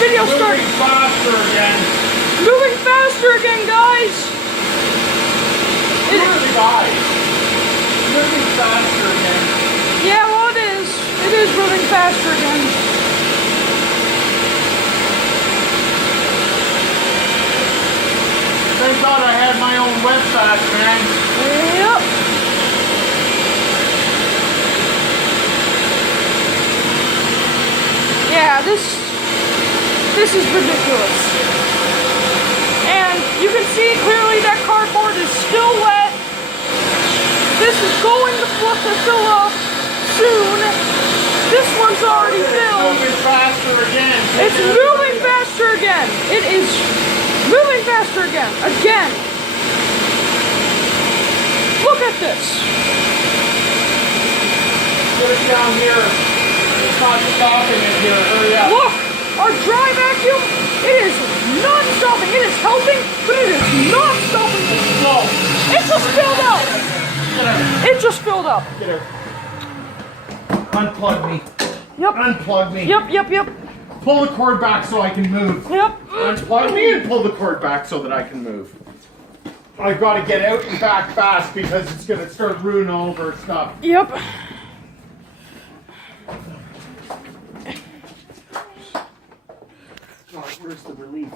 Video start. Moving faster again. Moving faster again, guys. Where are the guys? Moving faster again. Yeah, well, it is. It is moving faster again. Thank God I had my own website, man. Yep. Yeah, this is ridiculous. And you can see clearly that cardboard is still wet. This is going to fill up soon. This one's already filled. Moving faster again. It's moving faster again. It is moving faster again. Again. Look at this. Get it down here. It's not stopping in here. Hurry up. Look, our dry vacuum, it is not stopping. It is helping, but it is not stopping. Go. It just filled up. Get her. It just filled up. Get her. Unplug me. Yep. Unplug me. Yep. Pull the cord back so I can move. Yep. Unplug me and pull the cord back so that I can move. I've got to get out and back fast because it's going to start ruining all of our stuff. Yep. God, where's the relief?